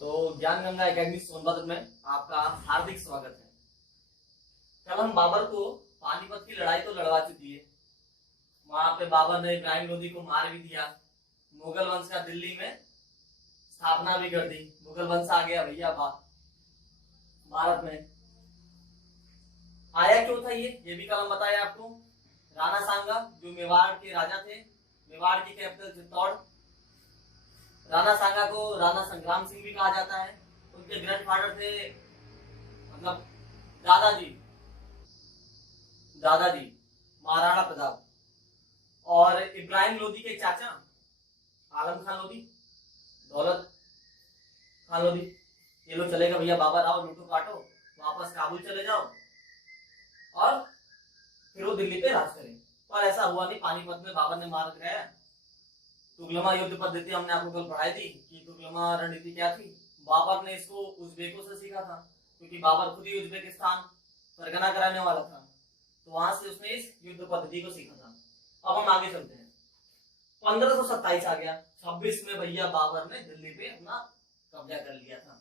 तो ज्ञान गंगा एकेडमी सोनभद्र में आपका हार्दिक स्वागत है। कल हम बाबर को पानीपत की लड़ाई तो लड़वा चुकी है। वहां पे बाबर ने इब्राहिम लोदी को मार भी दिया, मुगल वंश का दिल्ली में स्थापना भी कर दी। मुगल वंश आ गया भैया भारत में। आया क्यों था ये भी कल हम बताए आपको। राणा सांगा जो मेवाड़ के राजा थे, मेवाड़ की कैपिटल चित्तौड़। राणा सांगा को राणा संग्राम सिंह भी कहा जाता है। उनके ग्रैंडफादर थे मतलब दादाजी महाराणा प्रताप। और इब्राहिम लोदी के चाचा आलम खान लोदी, दौलत खान लोदी। ये लोग चलेगा भैया बाबर आओ लूटो काटो, वापस काबुल चले जाओ और फिर वो दिल्ली पे राज करें। पर ऐसा हुआ नहीं। पानीपत में बाबर ने मार गिराया। तुगलमा युद्ध पद्धति हमने आपको कल पढ़ाई थी कि तुगलमा रणनीति क्या थी। बाबर ने इसको उज्बेकों से सीखा था, क्योंकि बाबर खुद ही उज्बेकिस्तान फरगना कराने वाला था। तो वहां से उसने इस युद्ध पद्धति को सीखा था। अब हम आगे चलते हैं। 1527 आ गया। 26 में भैया बाबर ने दिल्ली पे अपना कब्जा कर लिया था।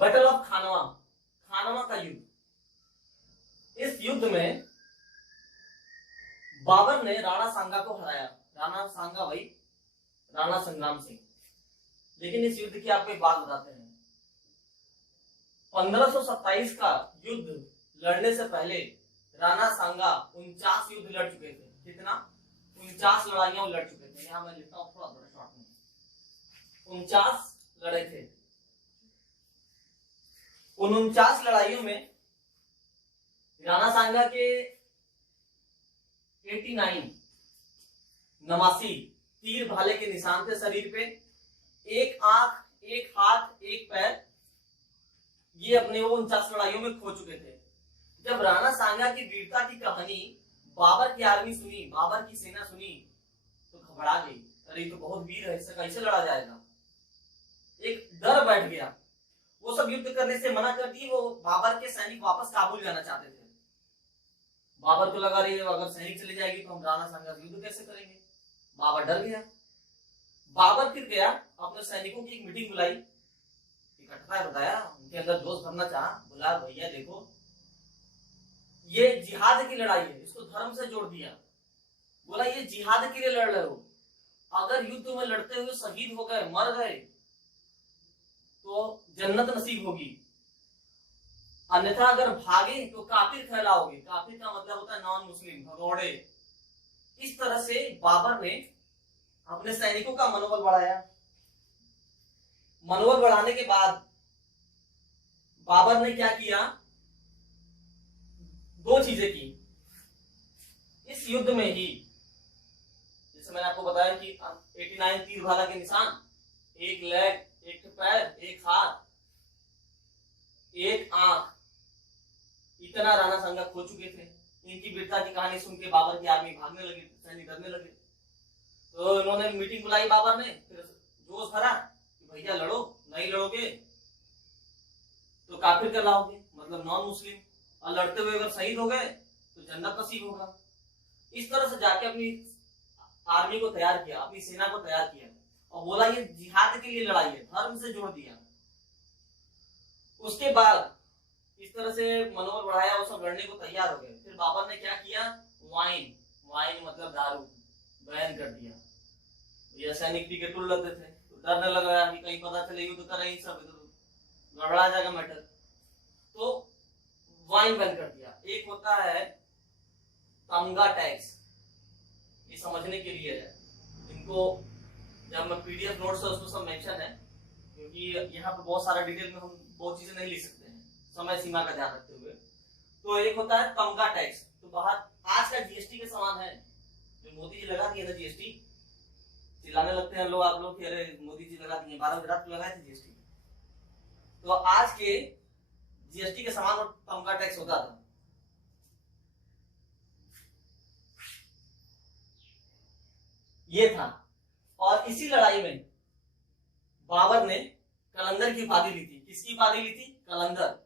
बैटल ऑफ खानवा, खानवा का युद्ध। इस युद्ध में बाबर ने राणा सांगा को हराया। राणा सांगा भाई राणा संग्राम सिंह। लेकिन इस युद्ध की आपको एक बात बताते हैं। 1527 का युद्ध लड़ने से पहले राणा सांगा 49 युद्ध लड़ चुके थे। कितना? 49 लड़ाइयां लड़ चुके थे। यहां मैं लिखता हूं थोड़ा थोड़ा शॉर्ट में। 49 लड़े थे। उन 49 लड़ाइयों में राणा सांगा के 89 तीर भाले के निशान थे शरीर पे। एक आंख, एक हाथ, एक पैर, ये अपने वो 49 लड़ाइयों में खो चुके थे। जब राणा सांगा की वीरता की कहानी बाबर की आर्मी सुनी, बाबर की सेना सुनी, तो घबरा गई। अरे ये तो बहुत वीर है, इससे कैसे लड़ा जाएगा। एक डर बैठ गया। वो सब युद्ध करने से मना कर दी। वो बाबर के सैनिक वापस काबुल जाना चाहते थे। बाबर को लगा रही है अगर सैनिक चली जाएगी तो हम राणा सांगा से युद्ध कैसे करेंगे। बाबर डर गया। बाबर फिर गया, अपने सैनिकों की एक मीटिंग बुलाई, इकट्ठा बताया, उनके अंदर जोश भरना चाहा। बोला भैया देखो ये जिहाद की लड़ाई है, इसको धर्म से जोड़ दिया। बोला ये जिहाद के लिए लड़ रहे हो, अगर युद्ध में लड़ते हुए शहीद हो गए, मर गए तो जन्नत नसीब होगी, अन्यथा अगर भागे तो काफिर कहलाओगे। काफिर का मतलब होता है नॉन मुस्लिम, भगौड़े। इस तरह से बाबर ने अपने सैनिकों का मनोबल बढ़ाया। मनोबल बढ़ाने के बाद बाबर ने क्या किया, दो चीजें की इस युद्ध में ही। जैसे मैंने आपको बताया कि 89 तीर भाला के निशान, एक लेग, एक पैर, एक हाथ, एक आंख, इतना राणा सांगा खो चुके थे। इनकी वीरता की कहानी सुन के बाबर की आर्मी भागने लगी, सैनिक डरने लगे। तो इन्होंने मीटिंग बुलाई बाबर ने, फिर जोश भरा कि भैया लड़ो, नहीं लड़ोगे तो काफिर कहलाओगे, मतलब नॉन मुस्लिम, और लड़ते हुए अगर शहीद हो गए तो जन्नत नसीब होगा। इस तरह से जाके अपनी आर्मी को तैयार किया, अपनी सेना को तैयार किया और बोला ये जिहाद के लिए लड़ाई है, धर्म से जोड़ दिया। उसके बाद इस तरह से मनोबल बढ़ाया, वो सब लड़ने को तैयार हो गए। फिर बाबर ने क्या किया, वाइन मतलब दारू बैन कर दिया। ये सैनिक पी के टुल लेते थे, तो डरने लगा कि कहीं पता चले युद्ध कर रहे सब गड़बड़ा जाएगा मैटर, तो वाइन बैन कर दिया। एक होता है तमगा टैक्स, ये समझने के लिए है। इनको जब मैं पीडीएफ नोट्स है उसमें सब मेंशन है, क्योंकि यहाँ पे बहुत सारा डिटेल में हम बहुत चीजें नहीं लिख सकते हैं, समय सीमा का ध्यान रखते हुए। तो एक होता है तमगा टैक्स, तो बाहर आज का जीएसटी के समान है। जो मोदी जी लगा दिए ना जीएसटी, चिल्लाने लगते हैं लोग, आप लोग अरे मोदी जी लगा दिए, 12 गुजरात को लगाए थे जीएसटी। तो आज के जीएसटी के समान तमगा टैक्स होता था। ये था। और इसी लड़ाई में बाबर ने कलंदर की उपाधि ली थी। किसकी उपाधि ली थी? कलंदर।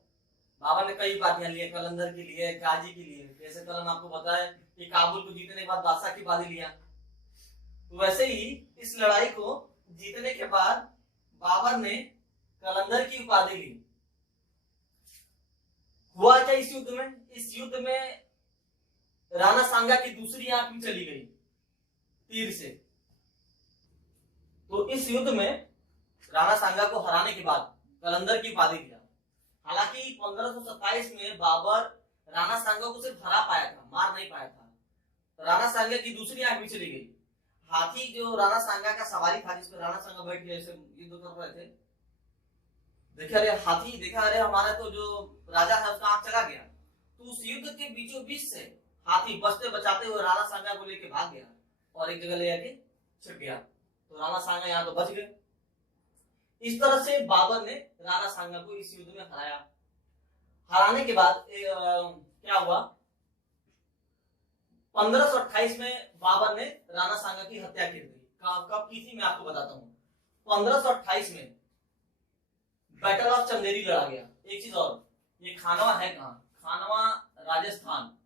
बाबर ने कई उपाधियां ली, कलंदर के लिए, गाजी के लिए। जैसे कल आपको बताया कि काबुल को जीतने के बाद बादशाह की उपाधि लिया, तो वैसे ही इस लड़ाई को जीतने के बाद बाबर ने कलंदर की उपाधि ली। हुआ क्या इस युद्ध में? इस युद्ध में राणा सांगा की दूसरी आंख भी चली गई तीर से। तो इस युद्ध में राणा सांगा को हराने के बाद कलंदर की उपाधि दिया। हालांकि 1527 में बाबर राणा सांगा को सिर्फ हरा पाया था, मार नहीं पाया था। तो राणा सांगा की दूसरी आंख भी चली गई। हाथी जो राणा सांगा का सवारी था, जिसपे राणा सांगा बैठ के ऐसे युद्ध कर रहे थे, देखा अरे हाथी, देखा अरे हमारा तो जो राजा है उसका आंख चला गया। तो उस युद्ध के बीचों बीच से हाथी बचते बचाते हुए राणा सांगा को लेके भाग गया और एक जगह ले आके छिप गया। तो राणा सांगा यहाँ तो बच गए। इस तरह से बाबर ने राणा सांगा को इस युद्ध में हराया। हराने के बाद क्या हुआ, 1528 में बाबर ने राणा सांगा की हत्या की थी। कब की थी मैं आपको बताता हूँ। 1528 में बैटल ऑफ चंदेरी लड़ा गया। एक चीज और, ये खानवा है कहाँ? खानवा राजस्थान,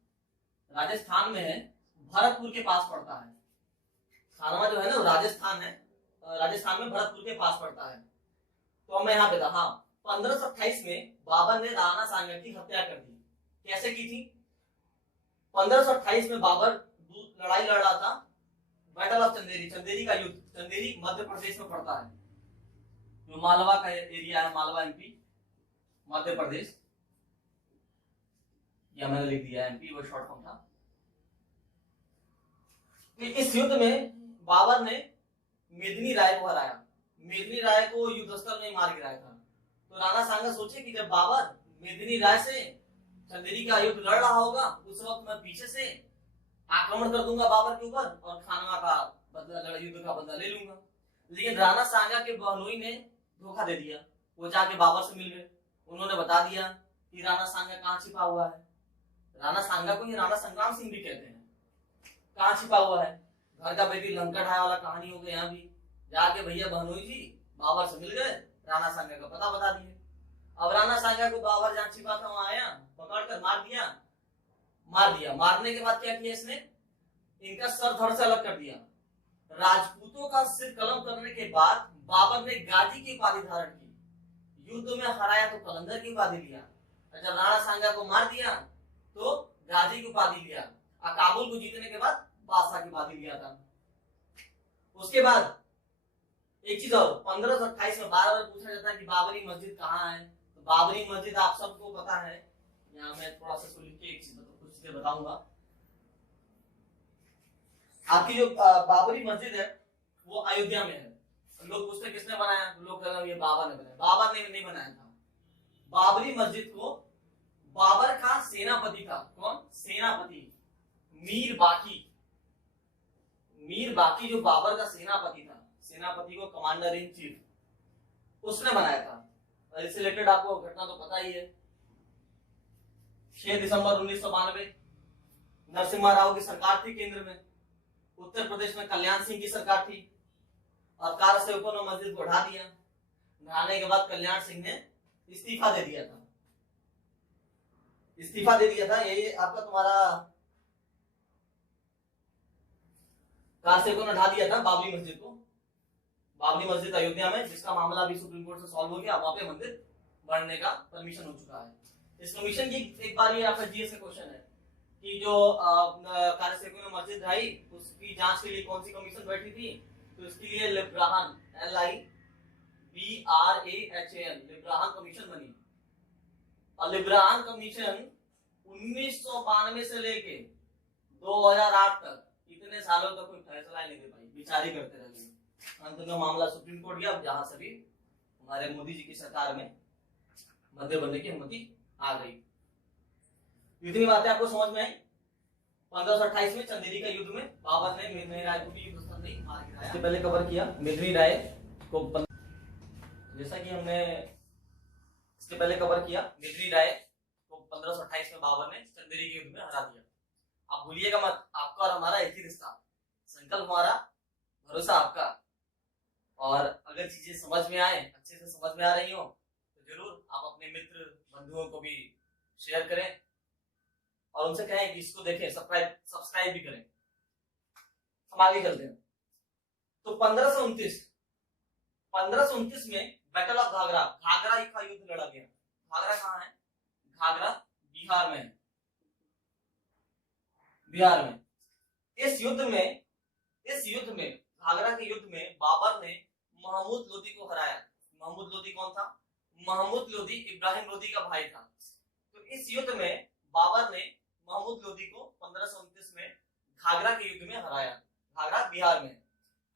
राजस्थान में है, भरतपुर के पास पड़ता है। खानवा जो है ना राजस्थान है, राजस्थान में भरतपुर के पास पड़ता है। तो मैं यहाँ पे था। हाँ, 1528 में बाबर ने राणा सांगा की हत्या कर दी। कैसे की थी? 1528 में बाबर लड़ाई लड़ रहा था, बैटल ऑफ चंदेरी, चंदेरी का युद्ध। चंदेरी मध्य प्रदेश में पड़ता है, जो मालवा का एरिया है, मालवा एमपी, मध्य प्रदेश। या मैंने लिख दिया एमपी, वो शॉर्ट फॉर्म था। इस युद्ध में बाबर ने मेदिनी राय को हराया। मेदिनी राय को युद्धस्थल में मार गिराया था। तो राणा सांगा सोचे कि जब बाबर मेदिनी राय से चंदेरी का युद्ध लड़ रहा होगा, उस वक्त मैं पीछे से आक्रमण कर दूंगा बाबर के ऊपर और खानवा का बदला, युद्ध का बदला ले लूंगा। लेकिन राणा सांगा के बहनोई ने धोखा दे दिया। वो जाके बाबर से मिल गए। उन्होंने बता दिया कि राणा सांगा कहाँ छिपा हुआ है। राणा सांगा को ये राणा संग्राम सिंह भी कहते हैं। कहाँ छिपा हुआ है? घर का बेटी लंका ढाया वाला कहानी हो गई। यहाँ भी जाके भैया बहनोई जी बाबर से मिल गए, राणा सांगा का पता बता दिए। अब राणा सांगा को बाबर जहाँ छिपा था वहां आया, पकड़कर मार दिया। मारने के बाद क्या किया इसने? इनका सर धड़ से अलग कर दिया। राजपूतों का सिर कलम करने के बाद बाबर ने गाजी की उपाधि धारण की। युद्ध में हराया तो कलंदर की उपाधि लिया, और जब राणा सांगा को मार दिया तो गाजी की उपाधि लिया, और काबुल को जीतने के बाद बादशाह की उपाधि लिया था। उसके बाद एक चीज और, 1528 में बार बार पूछा जाता है कि बाबरी मस्जिद कहाँ है। तो बाबरी मस्जिद आप सबको पता है। यहाँ मैं थोड़ा सा लिख के एक चीज कुछ चीजें बताऊंगा। आपकी जो बाबरी मस्जिद है वो अयोध्या में है। लोग पूछते किसने बनाया, तो लोग कहते हैं ये बाबर ने बनाया। बाबर ने नहीं बनाया था। बाबरी मस्जिद को बाबर का सेनापति था। कौन? सेनापति मीर बाकी। मीर बाकी जो बाबर का सेनापति था, सेनापति को कमांडर इन चीफ, उसने बनाया था। इससे रिलेटेड आपको घटना तो पता ही है। 6 दिसंबर 1992 नरसिम्हा राव की सरकार थी केंद्र में। उत्तर प्रदेश में कल्याण सिंह की सरकार थी और कारसेवकों ने मस्जिद को ढा दिया। ढाने के बाद कल्याण सिंह ने इस्तीफा दे दिया था। यही आपका तुम्हारा कारसेवकों ने ढा दिया था बाबरी मस्जिद को। बाबरी मस्जिद अयोध्या में, जिसका मामला भी सुप्रीम कोर्ट से सॉल्व हो गया, वहां पे मंदिर बनने का परमिशन हो चुका है। इस कमीशन की एक बार ये आपका जीएस का क्वेश्चन है कि जो कारसेवकों ने मस्जिद ढाई, उसकी जांच के लिए कौन सी कमीशन बैठी थी? तो इसके लिए लिब्राहन, LIBRAHAN, लिब्राहन कमीशन बनी। और लिब्राहन कमीशन 1992 से लेके 2008 तक, इतने सालों तक कोई फैसला नहीं दे पाई, विचार ही करते रह गए। अंत में मामला सुप्रीम कोर्ट गया, जहां से भी हमारे मोदी जी की सरकार में मंदिर बनने की अनुमति आ गई। इतनी बातें आपको समझ में आई। 1528 में चंदेरी का युद्ध में बाबर ने मेदिनी राय को भी युद्धस्थल में मार गिराया। इससे पहले कवर किया मेदिनी राय को, जैसा कि हमने इसके पहले कवर किया, मेदिनी राय को 1528 में बाबर ने चंदेरी के युद्ध में हरा दिया। आप भूलिएगा मत, आपका और हमारा एक ही रिश्ता, संकल्प हमारा, भरोसा आपका। और अगर चीजें समझ में आए, अच्छे से समझ में आ रही हो, तो जरूर आप अपने मित्र बंधुओं को भी शेयर करें और उनसे कहें कि इसको देखें, सब्सक्राइब भी करें। हम आगे चलते हैं। तो 1529 1529 में बैटल ऑफ घाघरा, घाघरा का युद्ध लड़ा गया। घाघरा कहाँ है? घाघरा बिहार में है, बिहार में। इस युद्ध में घाघरा के युद्ध में बाबर ने महमूद लोदी को हराया। महमूद लोदी कौन था? महमूद लोदी इब्राहिम लोदी का भाई था। तो इस युद्ध में बाबर ने महमूद लोदी को 1529 में घाघरा के युद्ध में हराया। घाघरा बिहार में।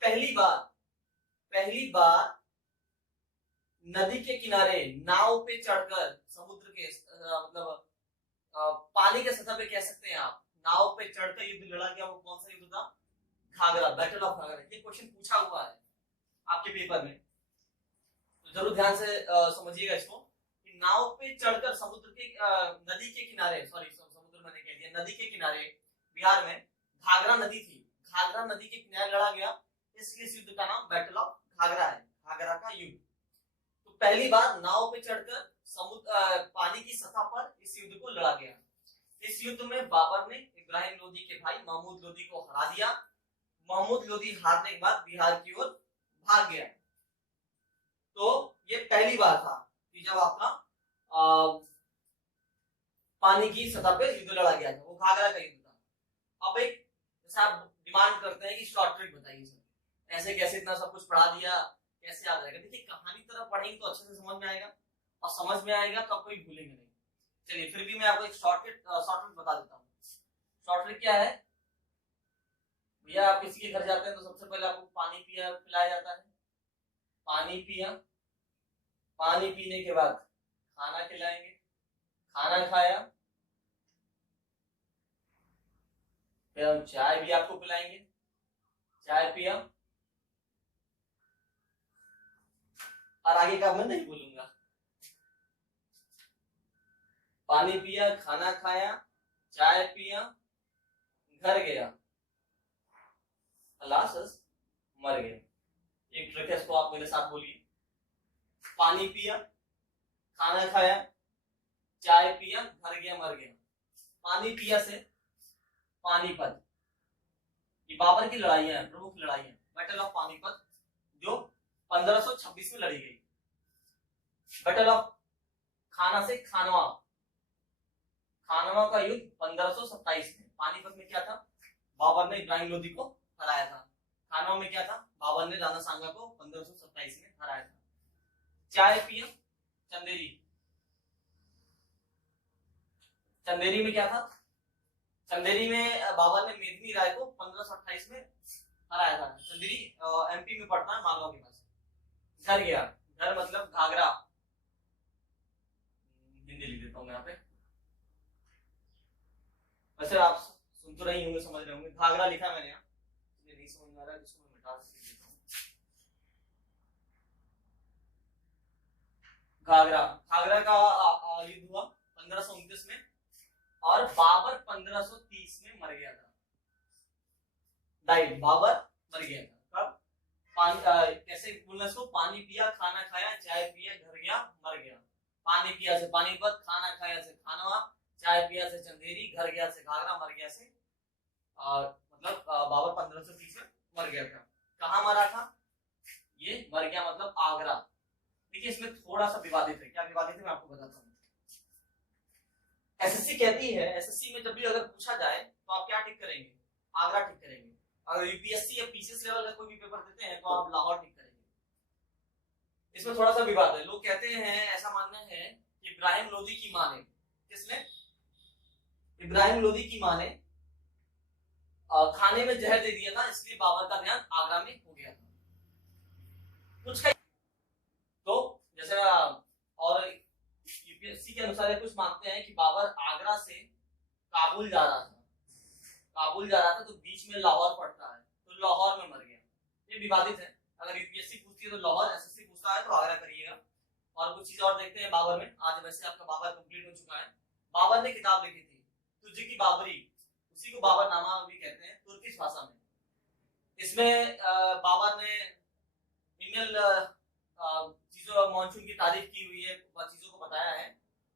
पहली बार नदी के किनारे नाव पे चढ़कर समुद्र के मतलब पानी के सतह पे कह सकते हैं आप, नाव पे चढ़कर युद्ध लड़ा गया। वो कौन सा युद्ध था? Ghaghra, battle of Ghaghra. ये क्वेश्चन पूछा हुआ है आपके पेपर में, तो जरूर ध्यान से समझिएगा इसको कि नाव पे चढ़कर समुद्र के नदी के किनारे, सॉरी समुद्र मैंने कह दिया, नदी के किनारे बिहार में घाघरा नदी थी, घाघरा नदी के किनारे लड़ा गया। इसलिए इस युद्ध का नाम बैटल ऑफ घाघरा है, घाघरा का युद्ध। तो पहली बार नाव पे चढ़कर समुद्र पानी की सतह पर इस युद्ध को लड़ा गया। इस युद्ध में बाबर ने इब्राहिम लोदी के भाई महमूद लोदी को हरा दिया। महमूद लोदी हारने के बाद बिहार की ओर भाग गया। तो ये पहली बार था कि जब आपका पानी की सतह पे युद्ध लड़ा गया था, वो घाघरा का युद्ध था। अब एक जैसे आप डिमांड करते हैं कि शॉर्ट ट्रिक बताइए सर, ऐसे कैसे इतना सब कुछ पढ़ा दिया, कैसे याद रहेगा? देखिए कहानी तरह पढ़ेंगे तो अच्छे से समझ में आएगा, और समझ में आएगा तो आप कोई भूलेंगे नहीं। चलिए फिर भी मैं आपको एक शॉर्ट ट्रिक बता देता हूँ। शॉर्ट ट्रिक क्या है भैया? आप किसी के घर जाते हैं तो सबसे पहले आपको पानी पिलाया जाता है। पानी पिया, पानी पीने के बाद खाना खिलाएंगे, खाना खाया, फिर हम चाय भी आपको पिलाएंगे, चाय पिया, और आगे का मैं नहीं बोलूंगा। पानी पिया, खाना खाया, चाय पिया, घर गया, लास्ट मर गया। एक ट्रिक है, इसको आप मेरे साथ बोलिए। पानी पिया, खाना खाया, चाय पिया, घर गया, मर गया। पानी पिया से पानीपत, ये बाबर की लड़ाइयां हैं, प्रमुख लड़ाइयां, बैटल ऑफ पानीपत जो 1526 में लड़ी गई। बैटल ऑफ खाना से खानवा, खानवा का युद्ध 1527 में। पानीपत में क्या था? बाबर ने इब्राहिम लोदी को हराया था। खानवा में क्या था? बाबर ने राणा सांगा को 1527 में हराया था। चाय पिया, चंदेरी, चंदेरी में क्या था? चंदेरी में बाबर ने मेदिनी राय को 1528 में हराया था। चंदेरी एमपी में पड़ता है, मालवा के पास। घर गया, घर मतलब घाघरा, हिंदी लिख देता हूं यहाँ पे, वैसे आप सुन तो रही होंगे, समझ रहे होंगे। घाघरा लिखा मैंने यहाँ, नहीं समझ में आ रहा है, इसको मैं मिटा देता हूँ। घाघरा, घाघरा का युद्ध हुआ 1529 में, और बाबर 1530 में मर गया था। डाइड, बाबर मर गया था। कब? कैसे बोलना इसको? पानी पिया, खाना खाया, चाय पिया, घर गया, मर गया। पानी पिया से पानीपत, खाना खाया से खानवा, चाय पिया से चंदेरी, घर गया से घाघरा, मर गया से मतलब बाबर 1530 में मर गया था। कहाँ मरा था? ये मर गया मतलब आगरा। देखिए इसमें थोड़ा सा विवादित है। क्या विवादित है मैं आपको बताता हूँ। एसएससी कहती है, एसएससी में जब भी अगर पूछा जाए तो आप क्या टिक करेंगे? आगरा टिक करेंगे। अगर यूपीएससी या पीसीएस लेवल का कोई भी पेपर देते हैं तो आप लाहौर टिक करेंगे। इसमें थोड़ा सा विवाद है। लोग कहते हैं, ऐसा मानना है कि इब्राहिम लोदी की मां ने, किसने? इब्राहिम लोदी की मां ने खाने में जहर दे दिया था, इसलिए बाबर का ध्यान आगरा में हो गया था। कुछ तो जैसे और यूपीएससी के अनुसार कुछ मानते हैं कि बाबर आगरा से काबुल जा रहा था, तो बीच में लाहौर पड़ता है, तो लाहौर में मर गया। ये विवादित है। अगर यूपीएससी पूछती है तो लाहौर, एसएससी पूछता है तो आगरा करिएगा। और कुछ चीज और देखते हैं बाबर में। आज वैसे आपका बाबर कंप्लीट हो चुका है। बाबर ने किताब लिखी थी तुझे की बाबरी, उसी को बाबरनामा भी कहते हैं तुर्किश भाषा में। इसमें बाबर ने चीजों, मानसून की तारीफ की हुई है, चीजों को बताया है।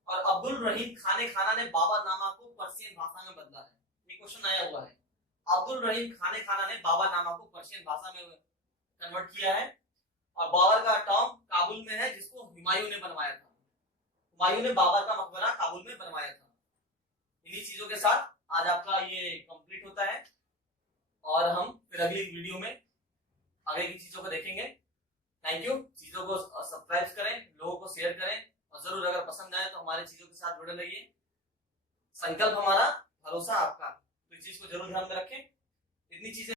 और अब्दुल रहीम खाने खाना ने बाबरनामा को पर्शियन भाषा में बदला है। ये क्वेश्चन आया हुआ है। अब्दुल रहीम खाने खाना ने बाबरनामा को पर्शियन भाषा में कन्वर्ट किया है। और बाबर का टॉम काबुल में है, जिसको हुमायूं ने बनवाया था। हुमायूं ने बाबर का मकबरा काबुल में बनवाया था। इन्हीं चीजों के साथ आज आपका ये कंप्लीट होता है और हम फिर अगली वीडियो में आगे की चीजों को देखेंगे। Thank you. चीजों को सब्सक्राइब करें, लोगों को शेयर करें और जरूर अगर पसंद आए तो हमारे चीजों के साथ जुड़े रहिए। संकल्प हमारा, भरोसा आपका। तो इस चीज को जरूर ध्यान में रखें। इतनी चीजें